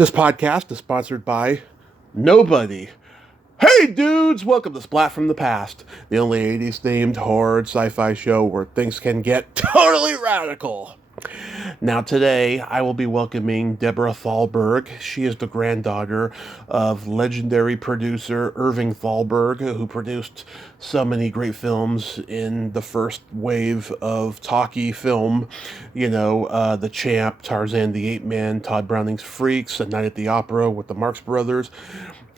This podcast is sponsored by nobody. Hey dudes, welcome to Splat from the Past, the only 80s themed horror sci-fi show where things can get totally radical. Now today, I will be welcoming Deborah Thalberg. She is the granddaughter of legendary producer Irving Thalberg, who produced so many great films in the first wave of talkie film. The Champ, Tarzan the Ape Man, Todd Browning's Freaks, A Night at the Opera with the Marx Brothers.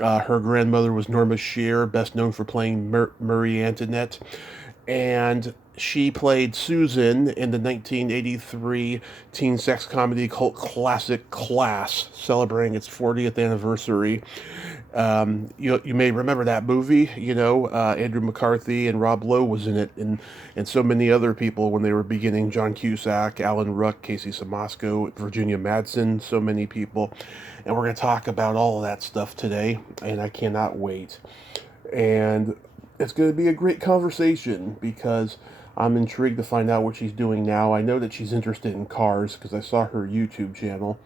Her grandmother was Norma Shearer, best known for playing Marie Antoinette. And she played Susan in the 1983 teen sex comedy cult classic Class, celebrating its 40th anniversary. You may remember that movie. Andrew McCarthy and Rob Lowe was in it, and so many other people when they were beginning. John Cusack, Alan Ruck, Casey Siemaszko, Virginia Madsen, so many people. And we're going to talk about all of that stuff today, and I cannot wait. And it's going to be a great conversation because I'm intrigued to find out what she's doing now. I know that she's interested in cars because I saw her YouTube channel,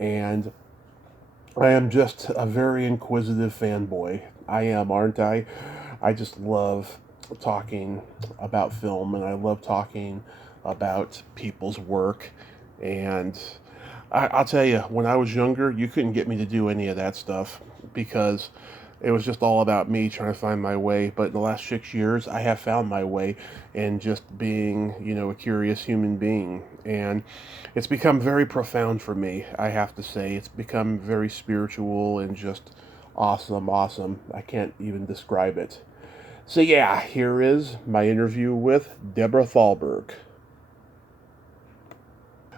and I am just a very inquisitive fanboy. I am, aren't I? I just love talking about film, and I love talking about people's work. And I'll tell you, when I was younger, you couldn't get me to do any of that stuff because it was just all about me trying to find my way. But in the last 6 years, I have found my way in just being, a curious human being. And it's become very profound for me, I have to say. It's become very spiritual and just awesome. I can't even describe it. So yeah, here is my interview with Deborah Thalberg.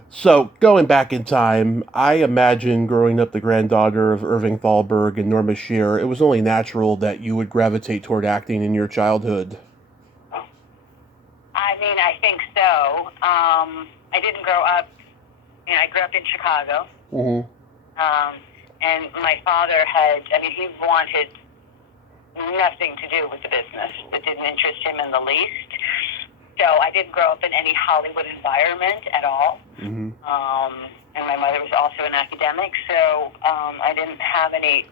So, going back in time, I imagine growing up the granddaughter of Irving Thalberg and Norma Shearer, it was only natural that you would gravitate toward acting in your childhood. I think so. I didn't grow up, I grew up in Chicago. Mm-hmm. And my father he wanted nothing to do with the business. It didn't interest him in the least. So I didn't grow up in any Hollywood environment at all. Mm-hmm. And my mother was also an academic, so I didn't have any,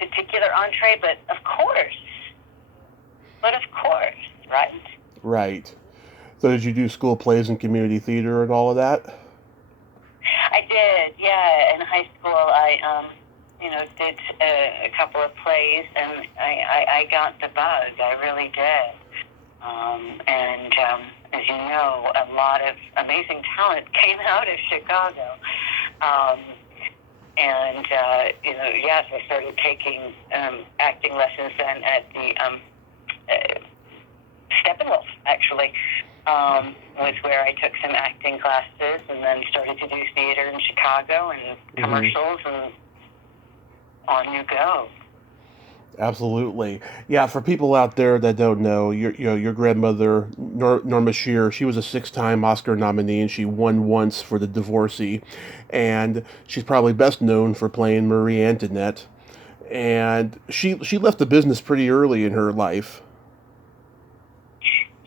particular entree, but of course, right? Right. So did you do school plays and community theater and all of that? I did, yeah. In high school, I, did a couple of plays, and I got the bug. I really did. As you know, a lot of amazing talent came out of Chicago. Yes, I started taking acting lessons then at the Steppenwolf, actually, was where I took some acting classes and then started to do theater in Chicago and commercials, and on you go. Absolutely. Yeah, for people out there that don't know, your grandmother, Norma Shearer, she was a 6-time Oscar nominee, and she won once for The Divorcee. And she's probably best known for playing Marie Antoinette. And she left the business pretty early in her life.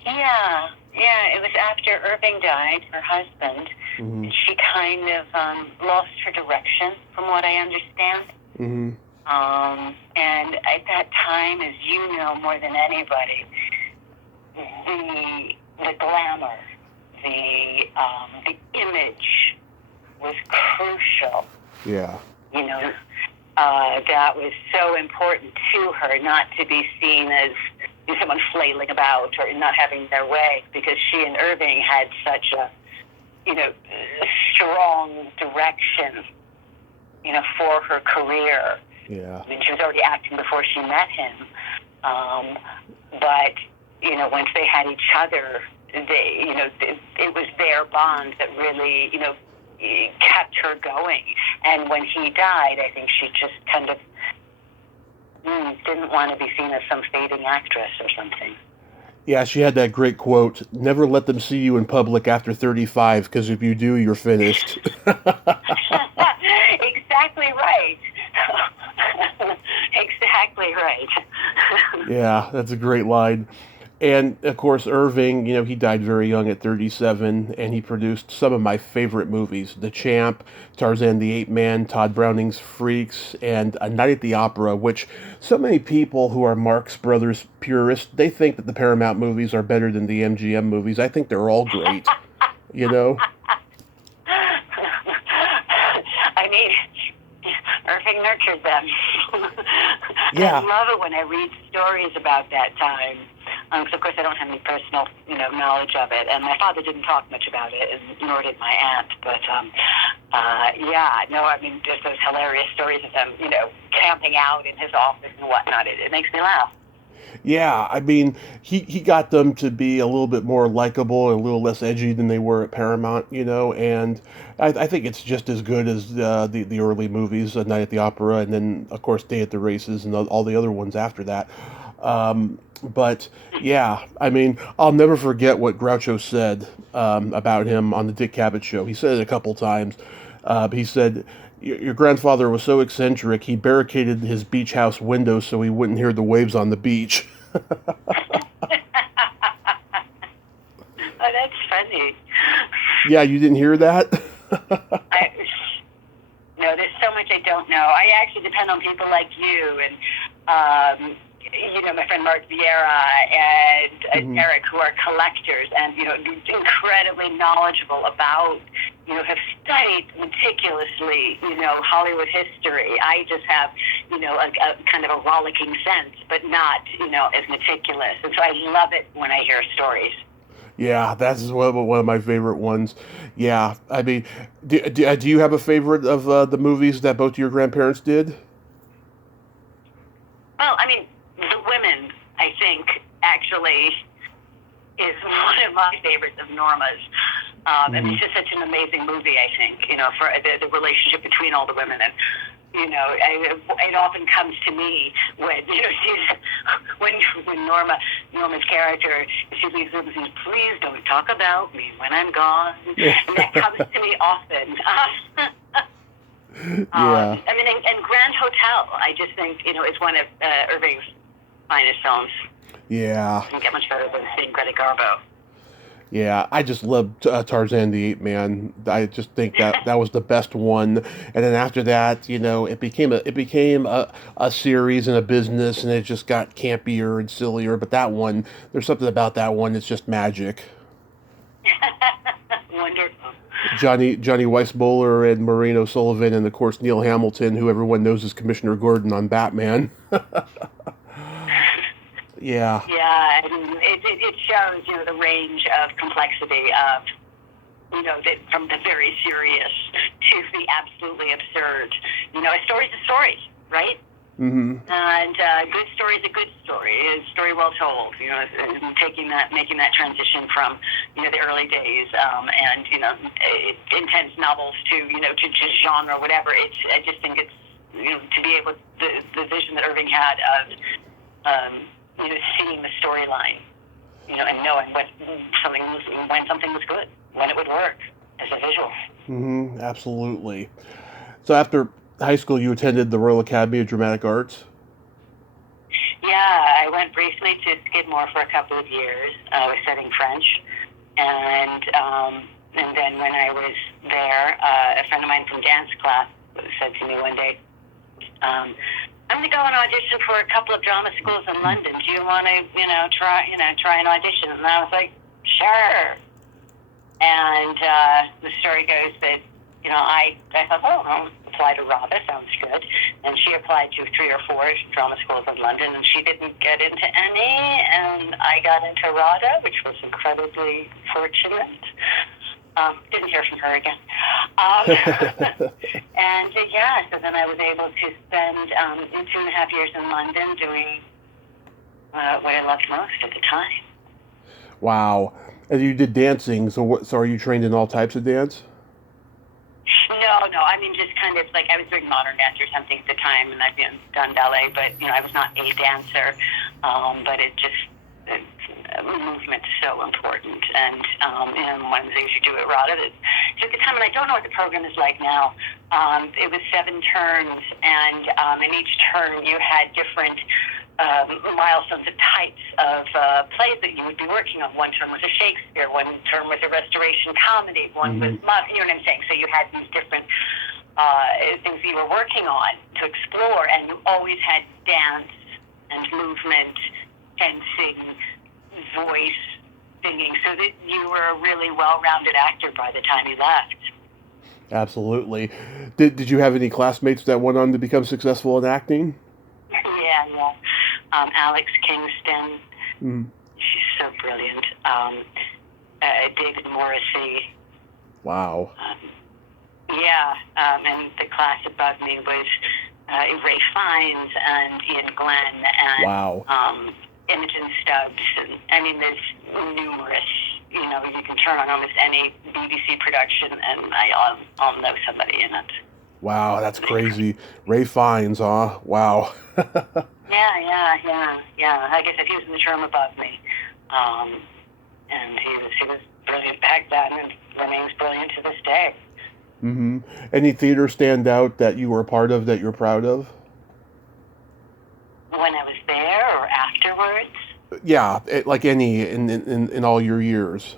Yeah, it was after Irving died, her husband. Mm-hmm. She kind of lost her direction, from what I understand. Mm-hmm. And at that time, as you know more than anybody, the glamour, the image was crucial. Yeah. That was so important to her, not to be seen as someone flailing about or not having their way, because she and Irving had such a, strong direction, for her career. Yeah. She was already acting before she met him. But, once they had each other, it was their bond that really, kept her going. And when he died, I think she just kind of didn't want to be seen as some fading actress or something. Yeah, she had that great quote, "Never let them see you in public after 35, because if you do, you're finished." Exactly right. Exactly right. Yeah, that's a great line. And of course, Irving, he died very young at 37, and he produced some of my favorite movies: The Champ, Tarzan the Ape Man, Todd Browning's Freaks, and A Night at the Opera, which so many people who are Marx Brothers purists, they think that the Paramount movies are better than the MGM movies. I think they're all great, you know? I mean, Irving nurtured them. Yeah. I love it when I read stories about that time. Because of course I don't have any personal, knowledge of it, and my father didn't talk much about it, and nor did my aunt. But just those hilarious stories of them, camping out in his office and whatnot. It makes me laugh. Yeah, I mean, he got them to be a little bit more likable and a little less edgy than they were at Paramount, and I think it's just as good as the early movies, A Night at the Opera, and then, of course, Day at the Races, and all the other ones after that. But, yeah, I mean, I'll never forget what Groucho said about him on the Dick Cavett Show. He said it a couple times. He said, your grandfather was so eccentric, he barricaded his beach house window so he wouldn't hear the waves on the beach. Oh, that's funny. Yeah, you didn't hear that? No, there's so much I don't know. I actually depend on people like you and, my friend Mark Vieira and Eric, who are collectors and, incredibly knowledgeable about, have studied meticulously, Hollywood history. I just have, a kind of a rollicking sense, but not, as meticulous. And so I love it when I hear stories. Yeah, that's one of my favorite ones. Yeah, I mean, do you have a favorite of the movies that both your grandparents did? Well, I mean, The Women, I think, actually is one of my favorites of Norma's. And it's just such an amazing movie, I think, for the relationship between all the women. And, it often comes to me when, when Norma's character, she leaves them and says, please don't talk about me when I'm gone. Yeah. And that comes to me often. Yeah. And Grand Hotel, I just think, is one of Irving's finest films. Yeah. Doesn't get much better than seeing Greta Garbo. Yeah, I just loved Tarzan the Ape Man. I just think that was the best one. And then after that, it became a series and a business, and it just got campier and sillier. But that one, there's something about that one that's just magic. Wonderful. Johnny Weissbowler and Maureen O'Sullivan, and of course Neil Hamilton, who everyone knows as Commissioner Gordon on Batman. Yeah. Yeah, it shows, the range of complexity of, that from the very serious to the absolutely absurd. A story's a story, right? Mm-hmm. And a good story is a good story. A story well told. Making that transition from, the early days, and intense novels to just genre, whatever. I just think it's, to be able the vision that Irving had of seeing the storyline, and knowing when something was good, when it would work as a visual. Mm-hmm. Absolutely. So after high school, you attended the Royal Academy of Dramatic Arts? Yeah, I went briefly to Skidmore for a couple of years. I was studying French, and then when I was there, a friend of mine from dance class said to me one day, I'm going to go and audition for a couple of drama schools in London. Do you want to, try an audition? And I was like, sure. And the story goes that, I thought, I'll apply to RADA, sounds good. And she applied to 3 or 4 drama schools in London, and she didn't get into any, and I got into RADA, which was incredibly fortunate. Didn't hear from her again. And so then I was able to spend 2.5 years in London doing what I loved most at the time. Wow. And you did dancing, so are you trained in all types of dance? No. I mean, just kind of like I was doing modern dance or something at the time, and I've done ballet, but I was not a dancer. But it just movement is so important, and one of the things you do at RADA. So at the time, and I don't know what the program is like now. It was 7 turns, and in each turn you had different milestones, the types of plays that you would be working on. One term was a Shakespeare, one term was a Restoration comedy, one was modern, you know what I'm saying? So you had these different things you were working on to explore, and you always had dance and movement, fencing, voice, singing, so that you were a really well-rounded actor by the time you left. Absolutely. Did you have any classmates that went on to become successful in acting? Yeah. Alex Kingston, she's so brilliant. David Morrissey. Wow. And the class above me was Ray Fiennes and Ian Glenn and wow. Imogen Stubbs. And I mean, there's numerous. You know, you can turn on almost any BBC production, and I'll know somebody in it. Wow, that's crazy. Ray Fiennes, huh? Wow. Yeah. Like I said, he was in the term above me, and he was brilliant back then, and remains brilliant to this day. Any theater stand out that you were a part of that you're proud of? When I was there or afterwards? Yeah, like any in all your years.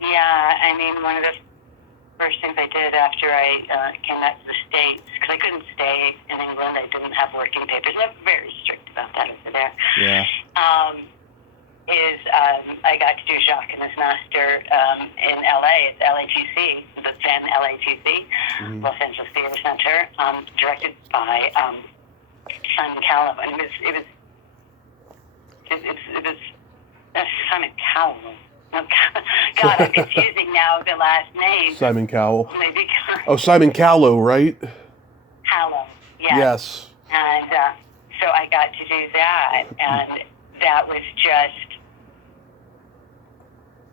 Yeah, I mean, one of the first things I did after I came back to the States, because I couldn't stay in England, I didn't have working papers, and they're very strict about that over there. Yeah. I got to do Jacques and his Master in LA. It's LATC, the then LATC, Los Angeles Theater Center, directed by Simon Cowell, and it was Simon Cowell. Oh, God, I'm confusing now the last name. Simon Cowell. Maybe. Oh, Simon Cowell, right? Cowell, yes. Yes. And so I got to do that, and that was just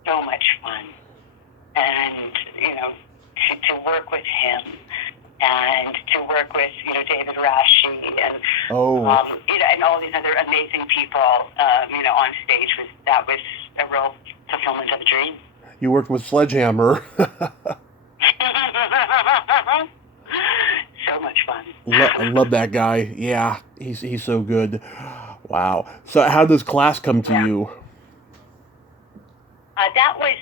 so much fun. And, you know, to work with him and to work with, you know, David Rashi and, you know, and all these other amazing people, you know, on stage, that was a real fulfillment of a dream. You worked with Sledgehammer. So much fun. I love that guy. Yeah, he's so good. Wow. So how does class come to you? That was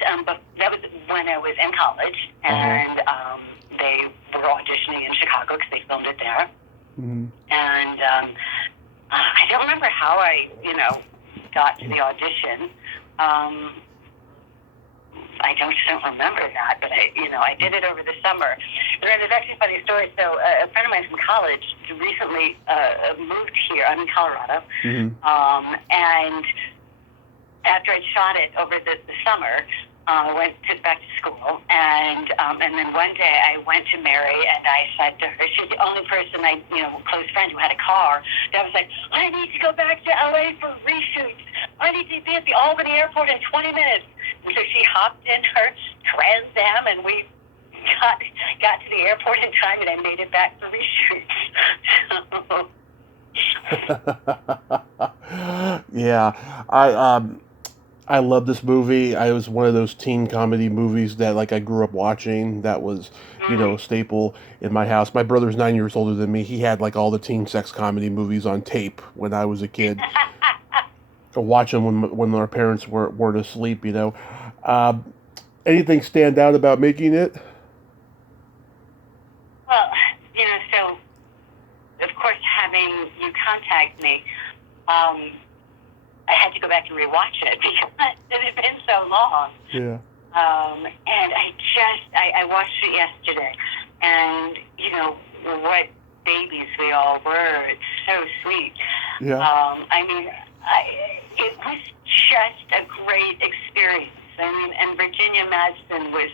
when I was in college, and they were auditioning in Chicago because they filmed it there. And I don't remember how I, you know, got to the audition. I don't remember that, but I did it over the summer. There's actually a funny story. So a friend of mine from college recently moved here. I'm in Colorado, and after I shot it over the summer, I went back to school, and then one day I went to Mary, and I said to her, she's the only person close friend who had a car, that was like, I need to go back to LA for reshoots. I need to be at the Albany airport in 20 minutes. And so she hopped in her Trans Am, and we got to the airport in time, and I made it back for reshoots. Yeah, I love this movie. It was one of those teen comedy movies that I grew up watching. That was, a staple in my house. My brother's 9 years older than me. He had all the teen sex comedy movies on tape when I was a kid. To watch them when our parents weren't asleep, Anything stand out about making it? Well, so of course having you contact me, I had to go back and rewatch it because it had been so long. Yeah. And I watched it yesterday, and what babies we all were. It's so sweet. Yeah. It was just a great experience. And Virginia Madsen was,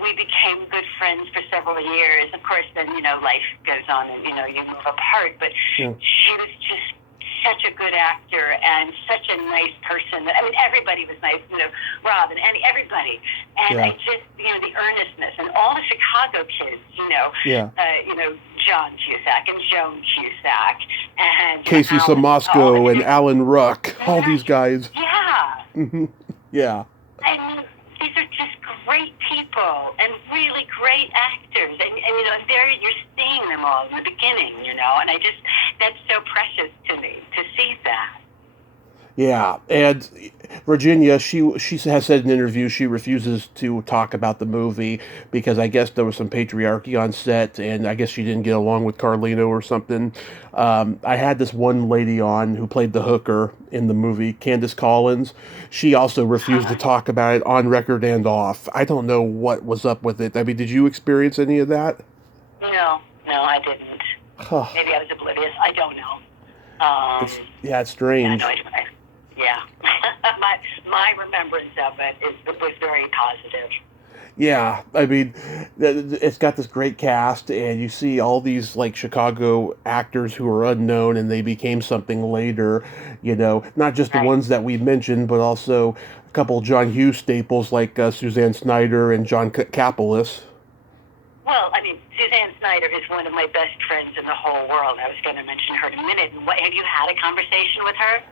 we became good friends for several years. Of course, then, life goes on and, you move apart. But she was just such a good actor and such a nice person. Everybody was nice, Rob and Annie, everybody. And I just, the earnestness and all the Chicago kids, John Cusack and Joan Cusack and Casey Samasco and Alan Ruck, all these guys. Yeah. Yeah. These are just great people and really great actors. And there you're seeing them all in the beginning, and that's so precious to me to see that. Yeah, and Virginia, she has said in an interview she refuses to talk about the movie because I guess there was some patriarchy on set, and I guess she didn't get along with Carlino or something. I had this one lady on who played the hooker in the movie, Candace Collins. She also refused to talk about it on record and off. I don't know what was up with it. I mean, did you experience any of that? No, I didn't. Maybe I was oblivious. I don't know. It's strange. Yeah, my remembrance of it was very positive. Yeah, I mean, it's got this great cast, and you see all these like Chicago actors who are unknown, and they became something later. Not just the ones that we mentioned, but also a couple of John Hughes staples like Suzanne Snyder and John Kapelis. Well, I mean, Suzanne Snyder is one of my best friends in the whole world. I was going to mention her in a minute. Have you had a conversation with her?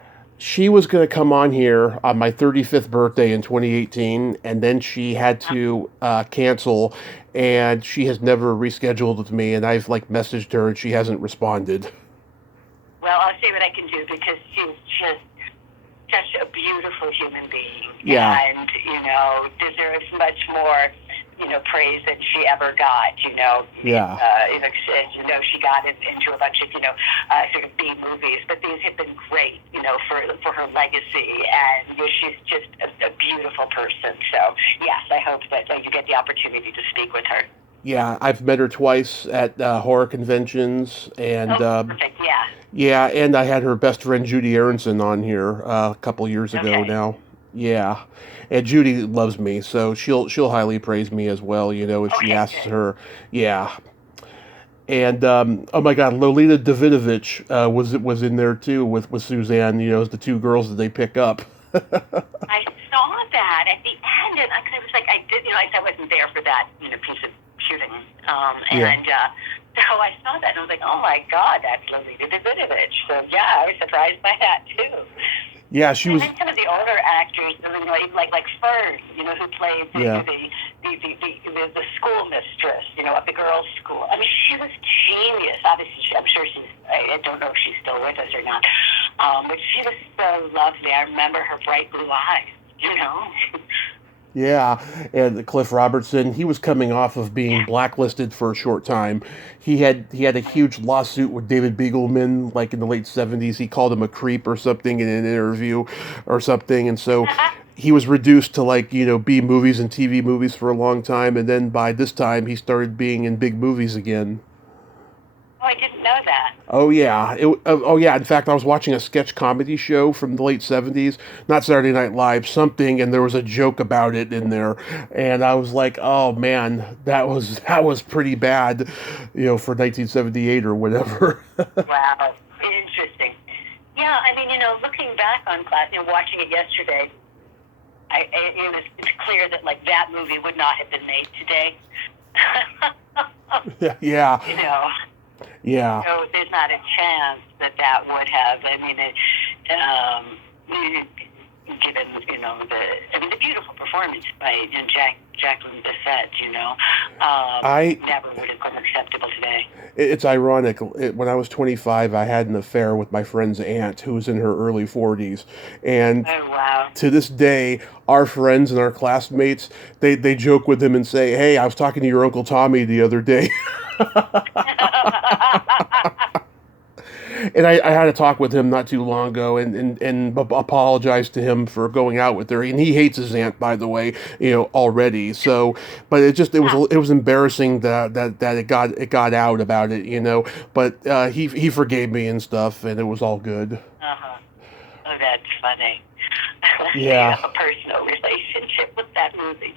She was going to come on here on my 35th birthday in 2018, and then she had to cancel, and she has never rescheduled with me, and I've messaged her, and she hasn't responded. Well, I'll see what I can do, because she's just such a beautiful human being. Yeah. And, deserves much more, praise than she ever got, Yeah. She got into a bunch of, sort of B movies, but these have been great, for her legacy, and she's just a beautiful person. So, yes, I hope that you get the opportunity to speak with her. Yeah, I've met her twice at horror conventions, and perfect. Yeah. Yeah, and I had her best friend Judy Aronson on here a couple years ago now. Yeah, and Judy loves me, so she'll highly praise me as well. If she asks her. Yeah, and oh my God, Lolita Davidovich was in there too with Suzanne. As the two girls that they pick up. I saw that at the end, and I was like, I wasn't there for that piece of shooting, so I saw that, and I was like, oh my God, that's Lolita Davidovich. So yeah, I was surprised by that too. Yeah, she was. And then some of the older actors, like Fern, who played the school mistress, at the girls' school. I mean, she was genius. Obviously, I'm sure I don't know if she's still with us or not. But she was so lovely. I remember her bright blue eyes. Yeah, and Cliff Robertson, he was coming off of being blacklisted for a short time. He had a huge lawsuit with David Beagleman, like in the late 70s. He called him a creep or something in an interview or something, and so he was reduced to B movies and TV movies for a long time, and then by this time he started being in big movies again. Oh, I didn't know that. Oh yeah, In fact, I was watching a sketch comedy show from the late 70s, not Saturday Night Live, something, and there was a joke about it in there, and I was like, oh man, that was pretty bad, for 1978 or whatever. Wow, interesting. Yeah, I mean, looking back on Splat, watching it yesterday, it's clear that that movie would not have been made today. Yeah. Yeah. So there's not a chance that would have. I mean, given the beautiful performance by Jacqueline Bisset, never would have been acceptable today. It's ironic. When I was 25, I had an affair with my friend's aunt, who was in her early 40s, and to this day, our friends and our classmates they joke with him and say, "Hey, I was talking to your Uncle Tommy the other day." And I had a talk with him not too long ago, and apologized to him for going out with her. And he hates his aunt, by the way, already. So, but it was embarrassing that it got out about it, But he forgave me and stuff, and it was all good. Oh, that's funny. Yeah. You have a personal relationship with that movie.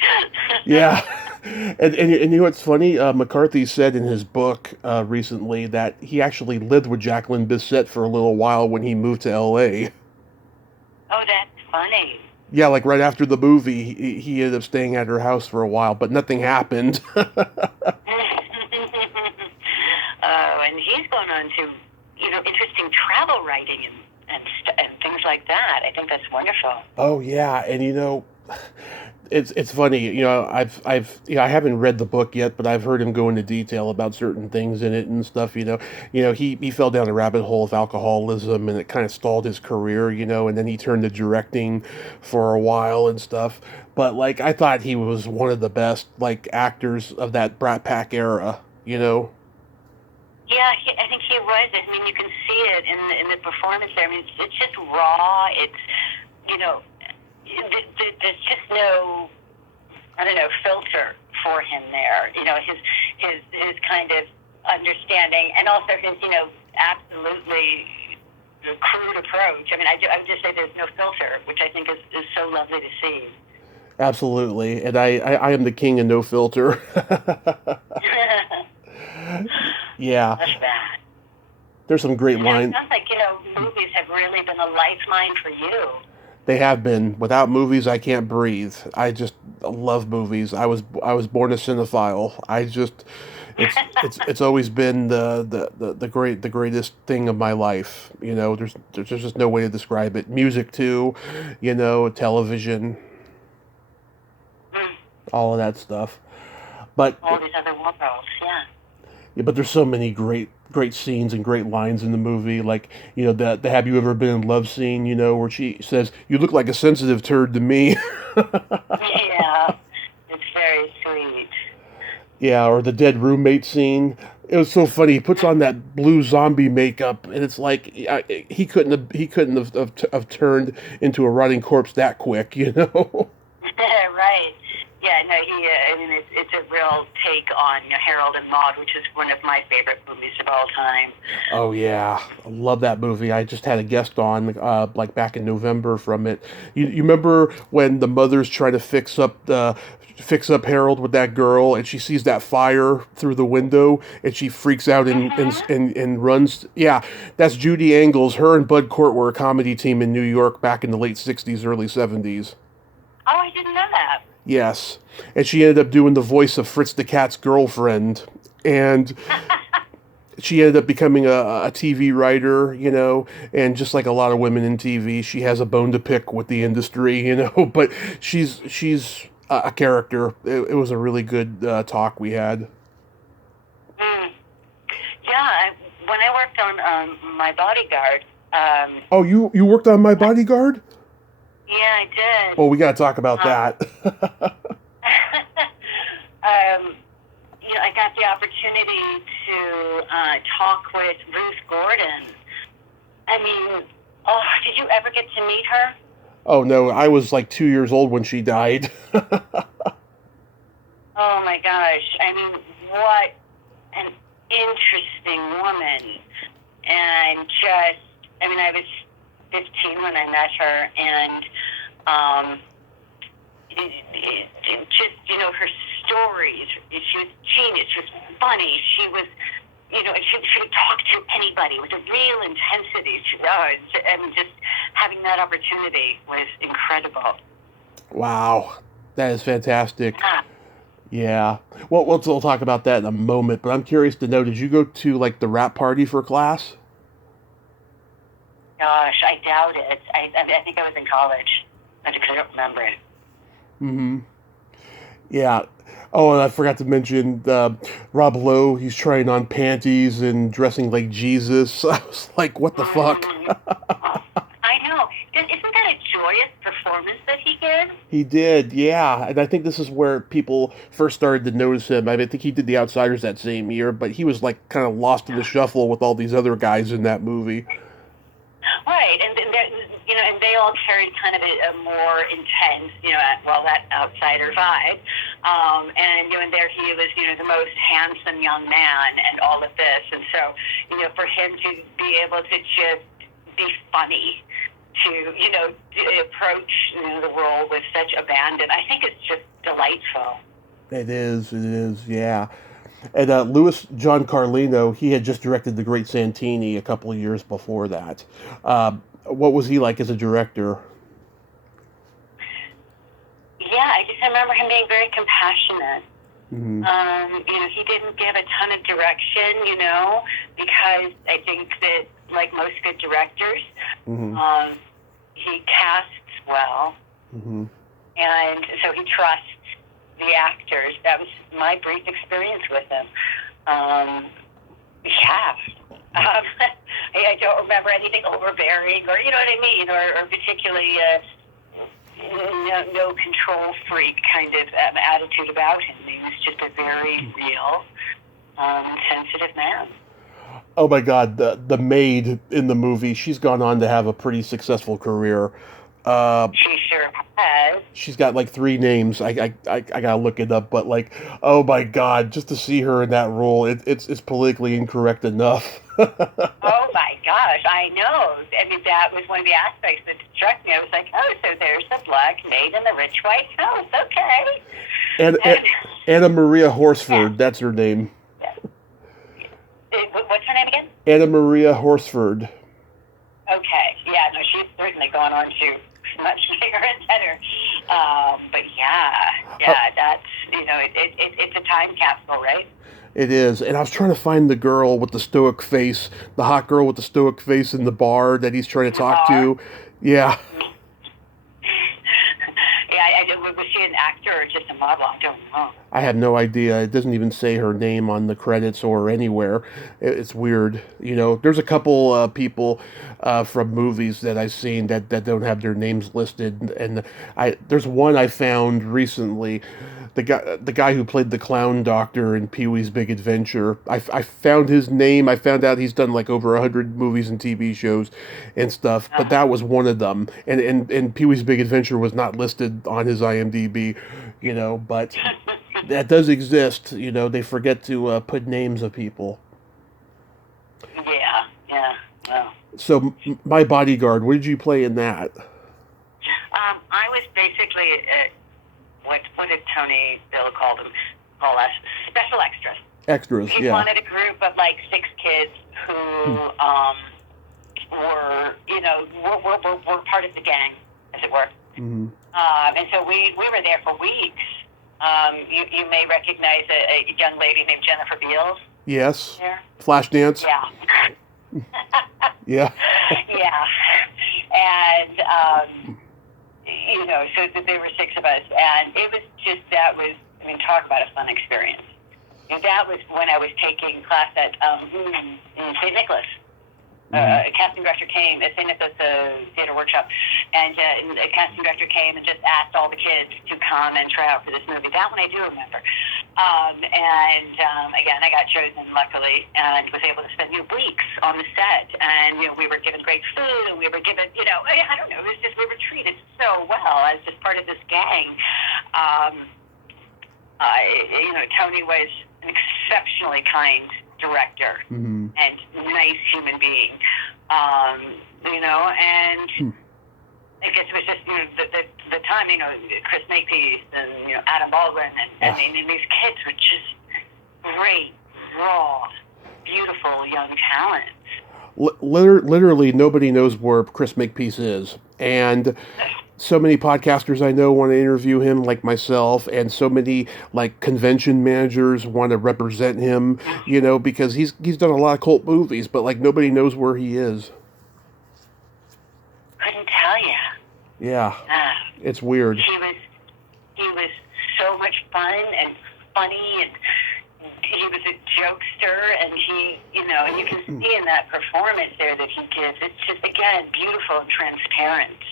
Yeah. And you know what's funny? McCarthy said in his book recently that he actually lived with Jacqueline Bisset for a little while when he moved to L.A. Oh, that's funny. Yeah, right after the movie, he ended up staying at her house for a while, but nothing happened. Oh, and he's gone on to, interesting travel writing and things like that. I think that's wonderful. Oh, yeah, and it's funny, I haven't read the book yet, but I've heard him go into detail about certain things in it and stuff. He fell down a rabbit hole of alcoholism, and it kind of stalled his career. And then he turned to directing for a while and stuff. But like, I thought he was one of the best like actors of that Brat Pack era. Yeah, I think he was. I mean, you can see it in the performance there. I mean, it's just raw. It's, there's just no, I don't know, filter for him there. His kind of understanding, and also his, absolutely crude approach. I mean, I would just say there's no filter, which I think is so lovely to see. Absolutely, and I am the king of no filter. Yeah. That's bad. There's some great lines. It sounds like, movies have really been a lifeline for you. They have been. Without movies, I can't breathe. I just love movies. I was born a cinephile. It's always been the greatest thing of my life. There's just no way to describe it. Music too, television, all of that stuff. But all these other worlds, yeah. Yeah, but there's so many great scenes and great lines in the movie, like the "Have you ever been in love" scene, where she says, "You look like a sensitive turd to me." Yeah, it's very sweet. Yeah, or the dead roommate scene. It was so funny. He puts on that blue zombie makeup, and it's like he couldn't have turned into a rotting corpse that quick, Right. Yeah, no, I mean, it's a real take on Harold and Maude, which is one of my favorite movies of all time. Oh yeah, I love that movie. I just had a guest on, like back in November from it. You remember when the mother's trying to fix up Harold with that girl, and she sees that fire through the window, and she freaks out and runs. Yeah, that's Judy Angles. Her and Bud Cort were a comedy team in New York back in the late '60s, early '70s. Oh, I didn't know that. Yes, and she ended up doing the voice of Fritz the Cat's girlfriend, and she ended up becoming a TV writer, and just like a lot of women in TV, she has a bone to pick with the industry, but she's a character. It was a really good talk we had. Yeah, when I worked on My Bodyguard. Oh, you worked on My Bodyguard? Yeah, I did. Oh, we got to talk about that. I got the opportunity to talk with Ruth Gordon. I mean, did you ever get to meet her? Oh, no, I was like 2 years old when she died. Oh, my gosh. I mean, what an interesting woman. And I was 15 when I met her, and her stories, she was genius, she was funny, she was, she would talk to anybody with a real intensity. Just having that opportunity was incredible. Wow, that is fantastic. Yeah. Well, we'll talk about that in a moment, but I'm curious to know, did you go to, like, the rap party for class? Gosh, I doubt it. I think I was in college. I don't remember it. Mm-hmm. Yeah. Oh, and I forgot to mention Rob Lowe. He's trying on panties and dressing like Jesus. I was like, what the fuck? I know. Isn't that a joyous performance that he did? He did, yeah. And I think this is where people first started to notice him. I think he did The Outsiders that same year, but he was like kind of lost in the shuffle with all these other guys in that movie. Right, and they all carried kind of a more intense, that outsider vibe. And there he was, the most handsome young man and all of this. And so, for him to be able to just be funny, to, approach the role with such abandon, I think it's just delightful. It is, yeah. And Louis John Carlino, he had just directed The Great Santini a couple of years before that. What was he like as a director? Yeah, I remember him being very compassionate. Mm-hmm. He didn't give a ton of direction, because I think that, like most good directors, mm-hmm. He casts well. Mm-hmm. And so he trusts the actors. That was my brief experience with him. I don't remember anything overbearing or, you know what I mean, or particularly no control freak kind of attitude about him. He was just a very real, sensitive man. Oh my God, the maid in the movie, she's gone on to have a pretty successful career. She sure has. She's got like 3 names. I gotta look it up, but like, oh my God, just to see her in that role, it's politically incorrect enough. Oh my gosh, I know. I mean, that was one of the aspects that struck me. I was like, oh, so there's the black maid in the rich white house. Okay. And Anna Maria Horsford, yeah. that's her name. Yeah. What's her name again? Anna Maria Horsford. Okay. Yeah, no, she's certainly gone on to much bigger and better. But that's, it's a time capsule, right? It is. And I was trying to find the girl with the stoic face, the hot girl with the stoic face in the bar that he's trying to talk to. Yeah. Was she an actor or just a model? I don't know. I have no idea. It doesn't even say her name on the credits or anywhere. It's weird. There's a couple people from movies that I've seen that don't have their names listed, and there's one I found recently. The guy who played the clown doctor in Pee-wee's Big Adventure. I found his name. I found out he's done like over 100 movies and TV shows and stuff. But that was one of them. And Pee-wee's Big Adventure was not listed on his IMDb. But that does exist. They forget to put names of people. Yeah. Well. So, My Bodyguard. What did you play in that? I was basically. What did Tony Bill call us? Special extras. Extras, he wanted a group of like 6 kids who were part of the gang, as it were. Mm-hmm. And so we were there for weeks. You may recognize a young lady named Jennifer Beals. Yes. There. Flashdance. Yeah. Yeah. Yeah. And so there were 6 of us, and it was just, talk about a fun experience. And that was when I was taking class at in St. Nicholas. A casting director came at St. Nicholas Theater Workshop, and the casting director came and just asked all the kids to come and try out for this movie. That one I do remember. Again, I got chosen, luckily, and was able to spend weeks on the set. And, we were given great food, and we were given, I don't know, it was just, we were treated so well as just part of this gang. Tony was an exceptionally kind director and nice human being, and I guess it was just the time, Chris Makepeace and Adam Baldwin and these kids were just great, raw, beautiful young talents. Literally nobody knows where Chris Makepeace is, and so many podcasters I know want to interview him, like myself, and so many like convention managers want to represent him, because he's done a lot of cult movies, but like nobody knows where he is. Couldn't tell you. Yeah, it's weird. He was so much fun and funny, and he was a jokester, and he, and you can see in that performance there that he gives. It's just, again, beautiful and transparent.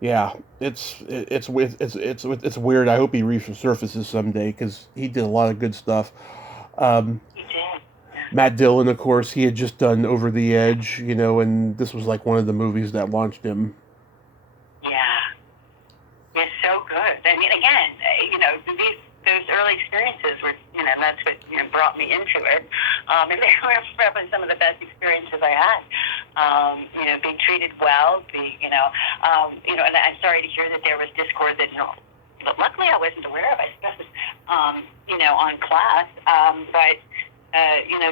Yeah, it's weird. I hope he resurfaces someday because he did a lot of good stuff. He did. Matt Dillon, of course, he had just done Over the Edge, and this was like one of the movies that launched him. Yeah, it's so good. I mean, again, those early experiences were, that's what brought me into it. And they were probably some of the best experiences I had. Being treated well, and I'm sorry to hear that there was discord that, but luckily I wasn't aware of. I suppose, on class. But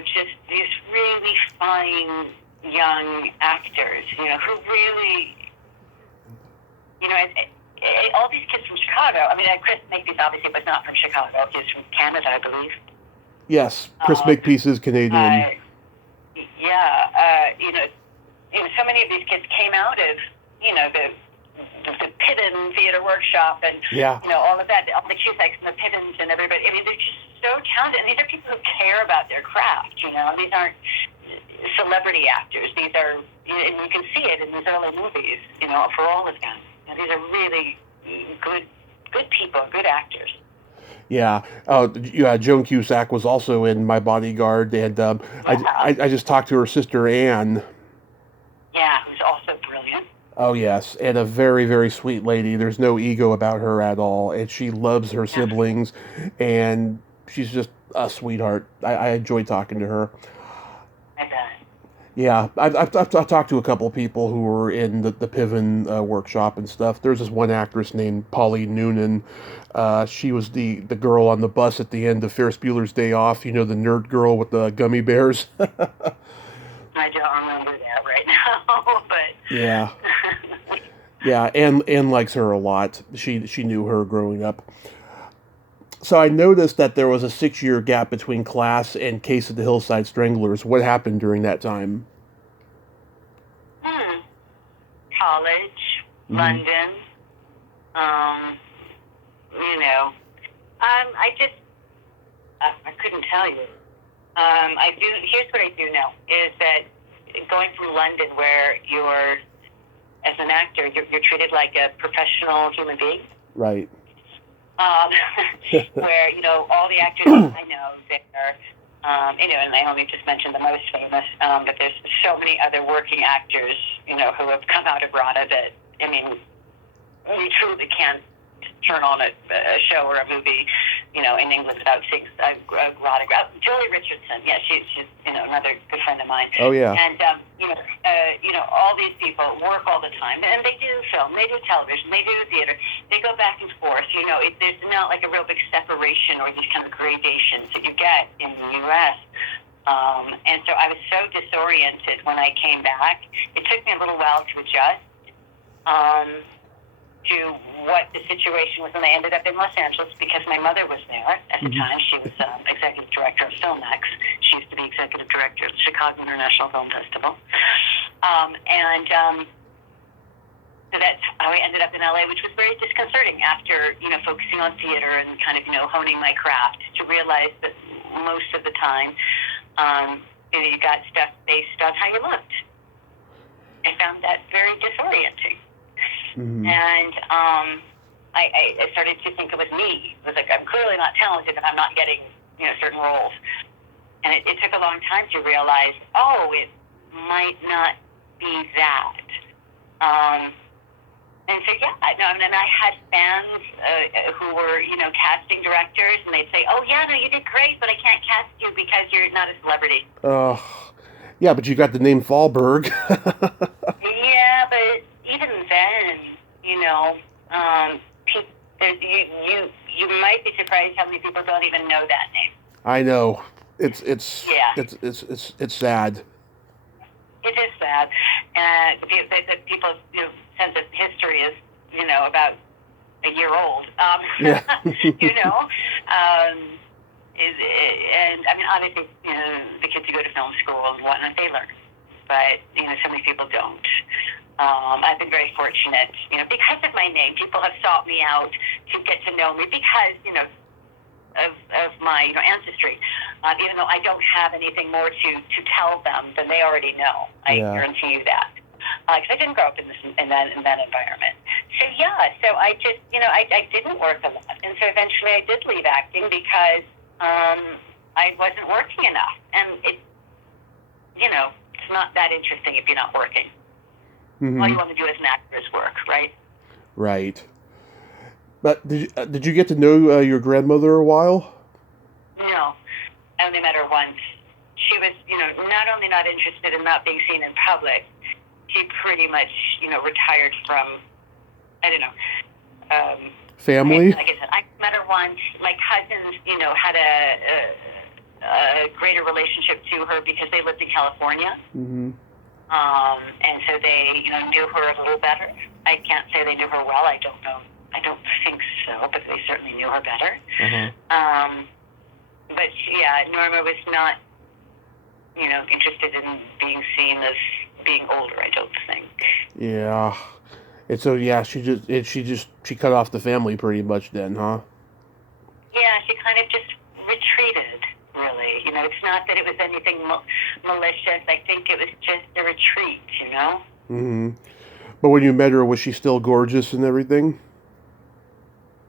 just these really fine young actors, who really, all these kids from Chicago. I mean, Chris Makepeace obviously was not from Chicago. He's from Canada, I believe. Yes, Chris Makepeace is Canadian. So many of these kids came out of, the Piven Theater Workshop and, Yeah. all of that, all the Cusacks and the Pivens and everybody. I mean, they're just so talented. And these are people who care about their craft, These aren't celebrity actors. These are, and you can see it in these early movies, for all of them. These are really good people, good actors. Yeah. Joan Cusack was also in My Bodyguard, and I just talked to her sister Anne. Yeah, who's also brilliant. Oh yes, and a very, very sweet lady. There's no ego about her at all, and she loves her siblings, and she's just a sweetheart. I enjoy talking to her. I bet. Yeah, I've talked to a couple of people who were in the Piven workshop and stuff. There's this one actress named Polly Noonan. She was the girl on the bus at the end of Ferris Bueller's Day Off. The nerd girl with the gummy bears. I don't remember that right now, but yeah, yeah. Anne likes her a lot. She knew her growing up. So I noticed that there was a 6-year gap between Class and Case of the Hillside Stranglers. What happened during that time? College, London, I couldn't tell you. Here's what I do know, is that going from London, where as an actor, you're treated like a professional human being. Right. Where, all the actors I know, they're, and I only just mentioned the most famous, but there's so many other working actors, who have come out of RANA that, you truly can't turn on a show or a movie, in English without seeing RANA. Julie Richardson, yeah, she's another good friend of mine. Oh, yeah. And, all these people work all the time, and they do film, they do television, they do theater, they go back and forth. There's not like a real big separation or these kind of gradations that you get in the U.S. And so I was so disoriented when I came back. It took me a little while to adjust to what the situation was when I ended up in Los Angeles, because my mother was there at the time. She was executive director of Filmex. She used to be executive director of the Chicago International Film Festival. So that's how I ended up in LA, which was very disconcerting after, focusing on theater and kind of, honing my craft, to realize that most of the time, you got stuff based on how you looked. I found that very disorienting. Mm-hmm. And I started to think it was me. It was like, I'm clearly not talented and I'm not getting, certain roles. And it took a long time to realize, it might not be that. And so, I had fans who were, casting directors, and they'd say, you did great, but I can't cast you because you're not a celebrity. Yeah, but you got the name Thalberg. Yeah, but even then, you might be surprised how many people don't even know that name. I know. It's sad. It is sad, and the people's sense of history is about a year old. Yeah. And obviously the kids who go to film school and whatnot, they learn, but so many people don't. I've been very fortunate, because of my name. People have sought me out to get to know me because of my ancestry. Even though I don't have anything more to tell them than they already know. I guarantee you that. Because I didn't grow up in that environment. So I just I didn't work a lot, and so eventually I did leave acting because I wasn't working enough, and it's not that interesting if you're not working. Mm-hmm. All you want to do as an actor is work, right? Right. But did you get to know your grandmother a while? No, I only met her once. She was, not only not interested in not being seen in public, she pretty much, retired from, I don't know. Family? Like I said, I met her once. My cousins, had a greater relationship to her because they lived in California. Mm-hmm. And so they, knew her a little better. I can't say they knew her well. I don't know. I don't think so, but they certainly knew her better. Uh-huh. But Norma was not, interested in being seen as being older, I don't think. Yeah. And so yeah, she cut off the family pretty much then, huh? Yeah, she kind of just retreated, really. You know, it's not that it was anything malicious. I think it was just a retreat, you know? Mm-hmm. But when you met her, was she still gorgeous and everything?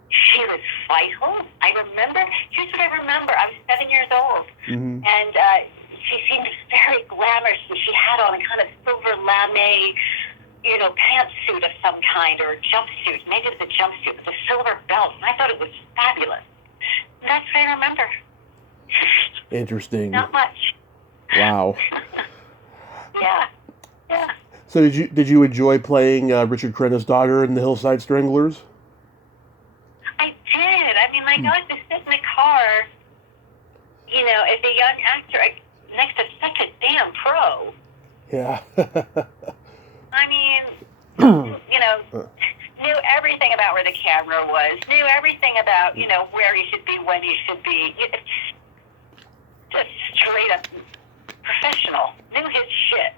She was vital. I remember, here's what I remember. I was 7 years old, Mm-hmm. and she seemed very glamorous, and she had on a kind of silver lame, you know, pantsuit of some kind, or a jumpsuit. Maybe it was a jumpsuit with a silver belt, and I thought it was fabulous. And that's what I remember. Interesting. Not much. Wow. Yeah, yeah. So did you enjoy playing Richard Crenna's daughter in the Hillside Stranglers? I did. I mean, like, I was just sit in the car, you know, as a young actor next to such a damn pro. Yeah. I mean, you know, knew everything about where the camera was, knew everything about, you know, where he should be, when he should be. Just straight up professional. Knew his shit.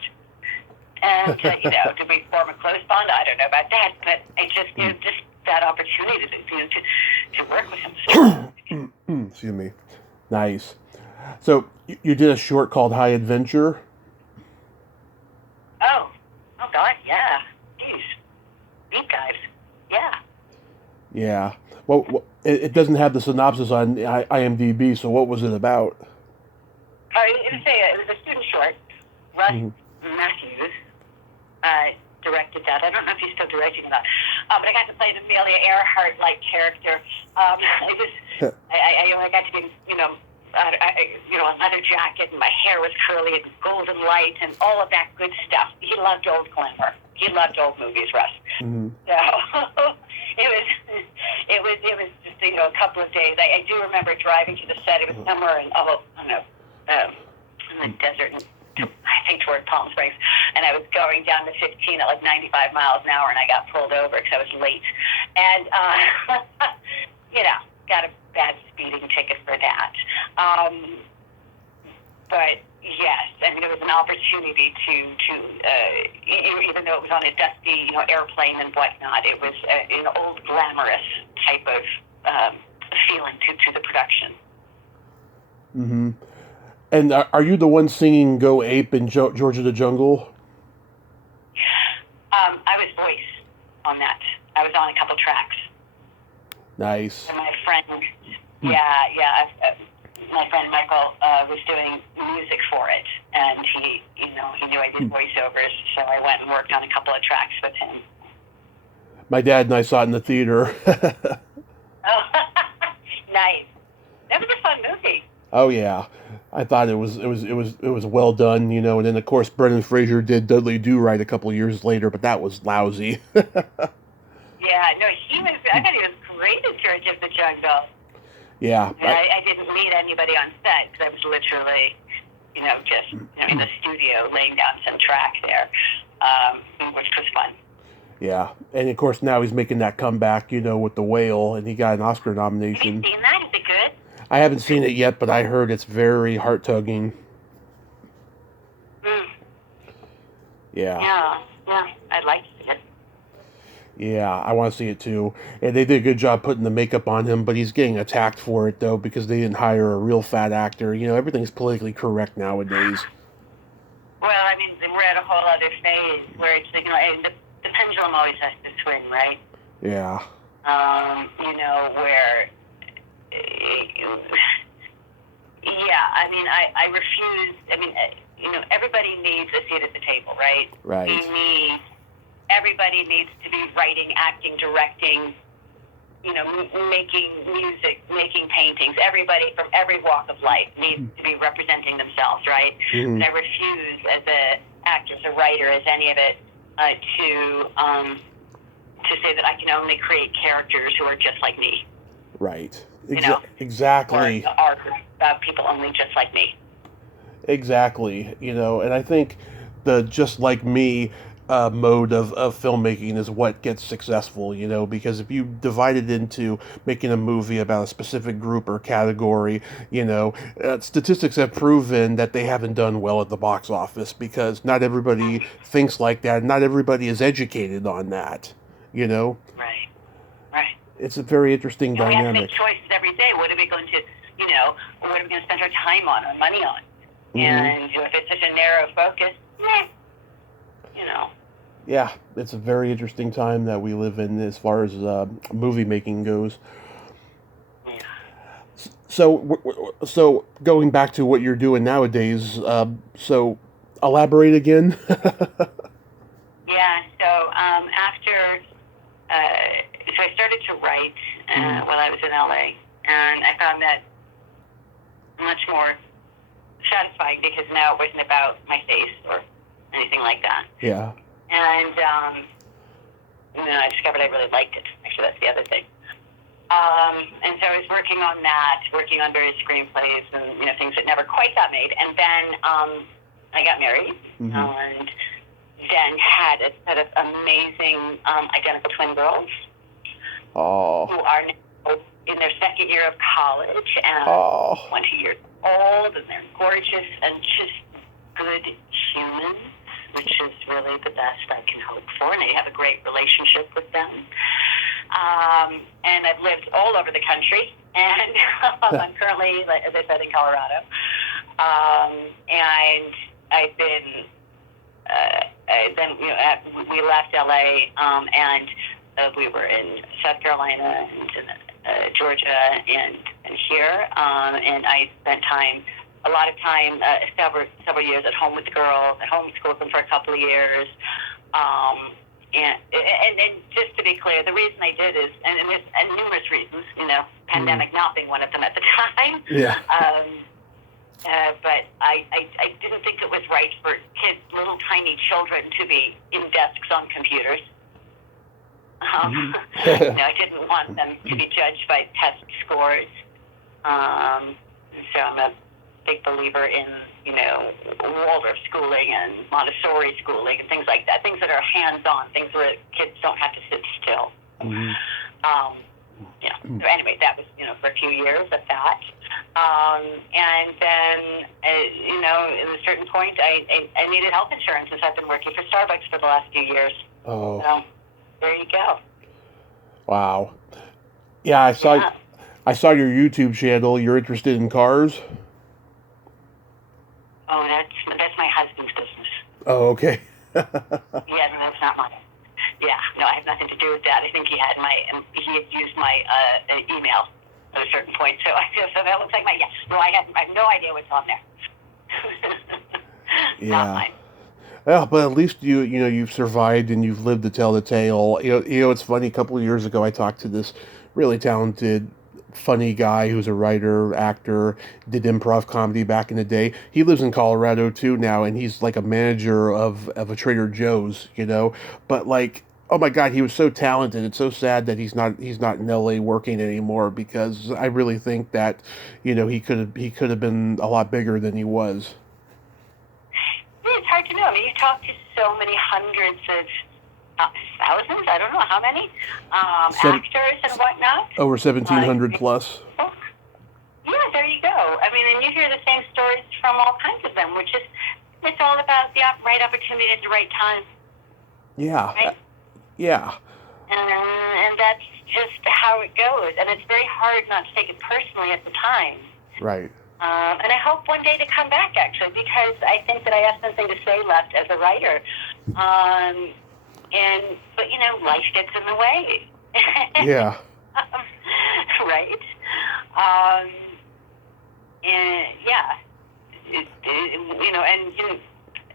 And, you know, did we form a close bond? I don't know about that, but I just knew just that opportunity to work with him. Excuse me. Nice. So you did a short called High Adventure? Oh God, yeah. Jeez. Deep dives. Yeah. Yeah. Well, it doesn't have the synopsis on IMDb, so what was it about? It was a student short. Russ Matthews directed that. I don't know if he's still directing that. But I got to play an Amelia Earhart-like character. I got to be, you know, a leather jacket, and my hair was curly and golden light, and all of that good stuff. He loved old glamour. He loved old movies, Russ. Mm-hmm. So it was just, you know, a couple of days. I do remember driving to the set. It was somewhere in the desert, I think toward Palm Springs, and I was going down the 15 at like 95 miles an hour, and I got pulled over because I was late, and you know, got a bad speeding ticket for that. But yes, I mean, it was an opportunity to even though it was on a dusty, you know, airplane and whatnot, it was an old glamorous type of feeling to the production. Mm-hmm. And are you the one singing "Go Ape" in George of the Jungle? I was voice on that. I was on a couple tracks. Nice. And my friend, my friend Michael was doing music for it, and he knew I did voiceovers, so I went and worked on a couple of tracks with him. My dad and I saw it in the theater. Oh, nice. That was a fun movie. Oh yeah, I thought it was well done, you know. And then of course Brendan Fraser did Dudley Do Right a couple years later, but that was lousy. Yeah, no, I thought he was great in George of the Jungle. Yeah. I didn't meet anybody on set because I was literally, you know, just in the studio laying down some track there, which was fun. Yeah, and of course now he's making that comeback, you know, with The Whale, and he got an Oscar nomination. Have you seen that? Is it good? I haven't seen it yet, but I heard it's very heart-tugging. Yeah. Yeah, I'd like to see it. Yeah, I want to see it too. And they did a good job putting the makeup on him, but he's getting attacked for it, though, because they didn't hire a real fat actor. You know, everything's politically correct nowadays. Well, I mean, we're at a whole other phase where it's, you know, the pendulum always has to swing, right? Yeah. You know, where... Yeah, I mean, I refuse. I mean, you know, everybody needs a seat at the table, right? Right. Everybody needs to be writing, acting, directing, you know, making music, making paintings. Everybody from every walk of life needs to be representing themselves, right? Mm-hmm. And I refuse, as an actor, as a writer, as any of it, to say that I can only create characters who are just like me. Right. Exactly. Or are people only just like me. Exactly. You know, and I think the just like me mode of filmmaking is what gets successful, you know, because if you divide it into making a movie about a specific group or category, you know, statistics have proven that they haven't done well at the box office because not everybody thinks like that. Not everybody is educated on that. you know? Right. Right. It's a very interesting And we have to make dynamic. choices every day. What are we going to, what are we going to spend our time on or money on? Mm-hmm. And if it's such a narrow focus, you know. Yeah, it's a very interesting time that we live in as far as movie making goes. Yeah. So going back to what you're doing nowadays, so elaborate again. Yeah. So so I started to write while I was in LA, and I found that much more satisfying because now it wasn't about my face or anything like that. Yeah. And I discovered I really liked it. Actually, that's the other thing. And so I was working on that, working on various screenplays and things that never quite got made. And then I got married, and then had a set of amazing identical twin girls who are now in their second year of college and 20 years old, and they're gorgeous and just good humans, which is really the best I can hope for. And I have a great relationship with them. And I've lived all over the country, and I'm currently, as I said, in Colorado. And I've been, we left LA, and we were in South Carolina and Georgia and here. And I spent a lot of time, several years at home with the girls. I homeschooled them for a couple of years. And just to be clear, the reason I did is, and numerous reasons, pandemic not being one of them at the time. Yeah. But I didn't think it was right for kids, little tiny children, to be in desks on computers. I didn't want them to be judged by test scores. So I'm a big believer in, Waldorf schooling and Montessori schooling and things like that, things that are hands-on, things where kids don't have to sit still. So anyway, that was, for a few years of that. And then, at a certain point, I needed health insurance since I've been working for Starbucks for the last few years. Oh. So there you go. Wow. Yeah, I saw your YouTube channel. You're interested in cars? Oh, that's my husband's business. Oh, okay. Yeah, no, that's not mine. Yeah, no, I have nothing to do with that. I think he had used my email at a certain point, so that looks like no, I have no idea what's on there. Yeah. Not mine. Well, but at least you've survived and you've lived to tell the tale. It's funny. A couple of years ago, I talked to this really talented, funny guy who's a writer, actor, did improv comedy back in the day. He lives in Colorado too now, and he's like a manager of a Trader Joe's. But like, oh my God, he was so talented. It's so sad that he's not in LA working anymore, because I really think that he could have been a lot bigger than he was. It's hard to know. I mean, you talk to so many hundreds of thousands, I don't know how many, actors and whatnot. Over 1,700 plus. Yeah, there you go. I mean, and you hear the same stories from all kinds of them, which is, it's all about the right opportunity at the right time. Yeah. Right? Yeah. And that's just how it goes. And it's very hard not to take it personally at the time. Right. And I hope one day to come back, actually, because I think that I have something to say left as a writer. But life gets in the way. Yeah. Right? And yeah.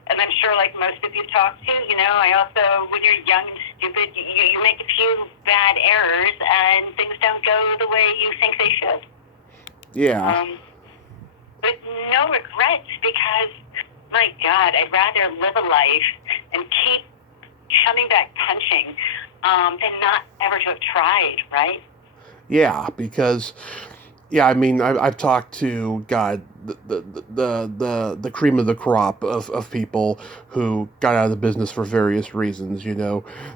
And I'm sure, like most of you talk to, I also, when you're young and stupid, you make a few bad errors and things don't go the way you think they should. Yeah. But no regrets, because, my God, I'd rather live a life and keep coming back punching than not ever to have tried, right? Yeah, because, I mean, I've talked to, God, the cream of the crop of people who got out of the business for various reasons.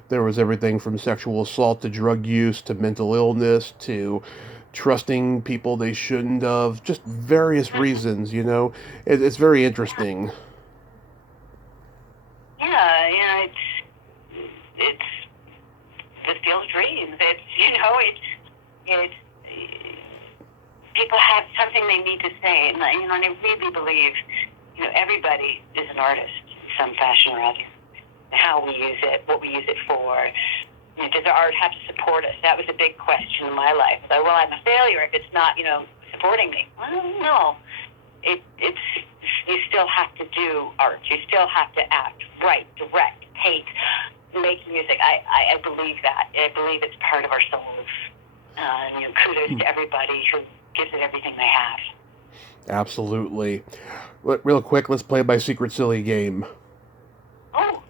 There was everything from sexual assault to drug use to mental illness to trusting people they shouldn't have, just various reasons. It's very interesting. Yeah, it's the people have something they need to say, and I really believe, everybody is an artist in some fashion or other. How we use it, what we use it for. Does our art have to support us? That was a big question in my life. Well, I'm a failure if it's not, supporting me. Well, no. It's you still have to do art. You still have to act, write, direct, paint, make music. I believe that. I believe it's part of our souls. Kudos to everybody who gives it everything they have. Absolutely. Real quick, let's play my secret silly game. Oh.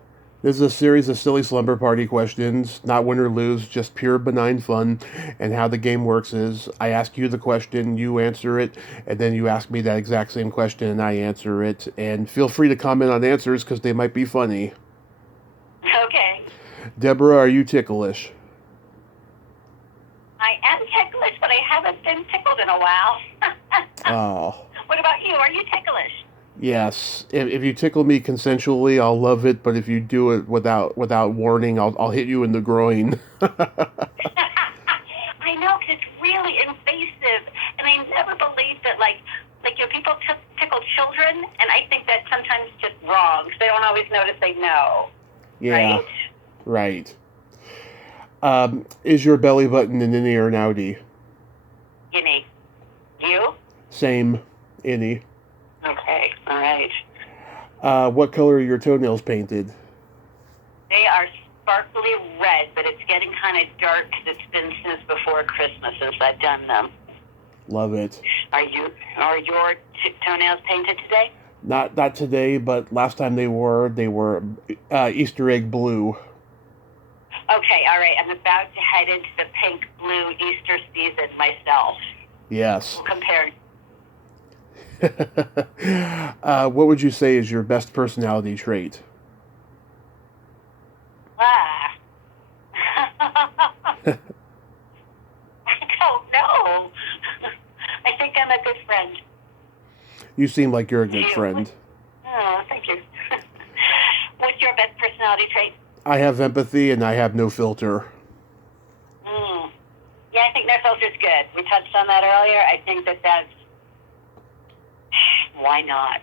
This is a series of silly slumber party questions, not win or lose, just pure benign fun. And how the game works is, I ask you the question, you answer it, and then you ask me that exact same question and I answer it. And feel free to comment on answers because they might be funny. Okay. Deborah, are you ticklish? I am ticklish, but I haven't been tickled in a while. Oh. What about you? Are you ticklish? Yes. If you tickle me consensually, I'll love it. But if you do it without warning, I'll hit you in the groin. I know, because it's really invasive, and I never believed that, people tickle children, and I think that's sometimes just wrong, because they don't always notice they know. Yeah. Right. Is your belly button an innie or an outie? Innie. You? Same. Innie. Okay, all right. What color are your toenails painted? They are sparkly red, but it's getting kind of dark because it's been since before Christmas since I've done them. Love it. Are your toenails painted today? Not today, but last time they were Easter egg blue. Okay, all right. I'm about to head into the pink-blue Easter season myself. Yes. We'll compare. What would you say is your best personality trait? I don't know. I think I'm a good friend. You seem like you're a good friend. Oh, thank you. What's your best personality trait? I have empathy and I have no filter. Yeah, I think no filter's good. We touched on that earlier. I think that's... Why not?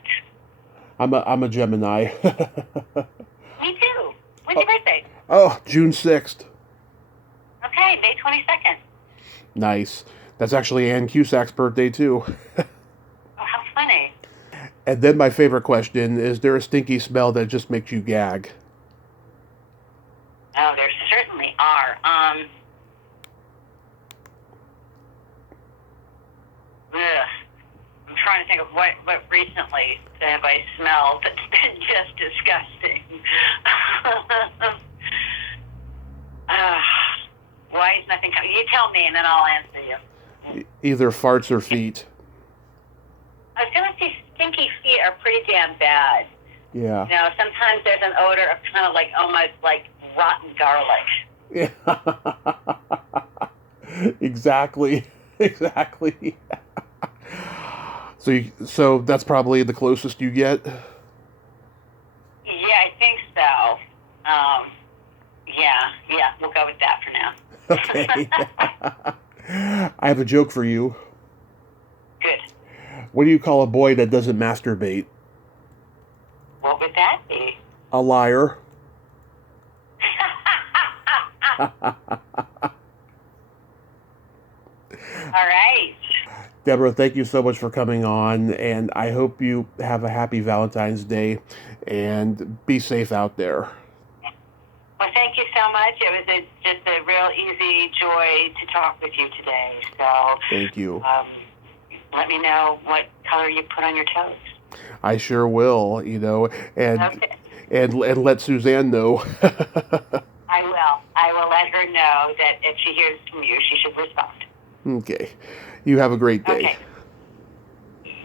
I'm a Gemini. Me too. When's your birthday? Oh, June 6th. Okay, May 22nd. Nice. That's actually Ann Cusack's birthday too. Oh, how funny. And then my favorite question, is there a stinky smell that just makes you gag? Oh, there certainly are. I'm trying to think of what recently have I smelled that's been just disgusting. Why is nothing coming? You tell me, and then I'll answer you. Either farts or feet. I was going to say stinky feet are pretty damn bad. Yeah. Sometimes there's an odor of kind of almost like rotten garlic. Yeah. Exactly. So that's probably the closest you get? Yeah, I think so. Yeah, we'll go with that for now. Okay. I have a joke for you. Good. What do you call a boy that doesn't masturbate? What would that be? A liar. All right. Deborah, thank you so much for coming on, and I hope you have a happy Valentine's Day, and be safe out there. Well, thank you so much. It was just a real easy joy to talk with you today. So thank you. Let me know what color you put on your toes. I sure will, and okay. and let Suzanne know. I will let her know that if she hears from you, she should respond. Okay. You have a great day. Okay.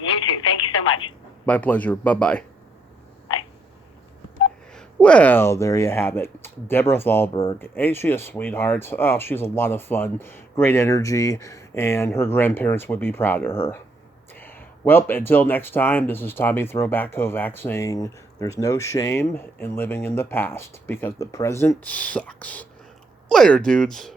You too. Thank you so much. My pleasure. Bye-bye. Bye. Well, there you have it. Deborah Thalberg. Ain't she a sweetheart? Oh, she's a lot of fun. Great energy, and her grandparents would be proud of her. Well, until next time, this is Tommy Throwback Kovac saying there's no shame in living in the past because the present sucks. Later, dudes.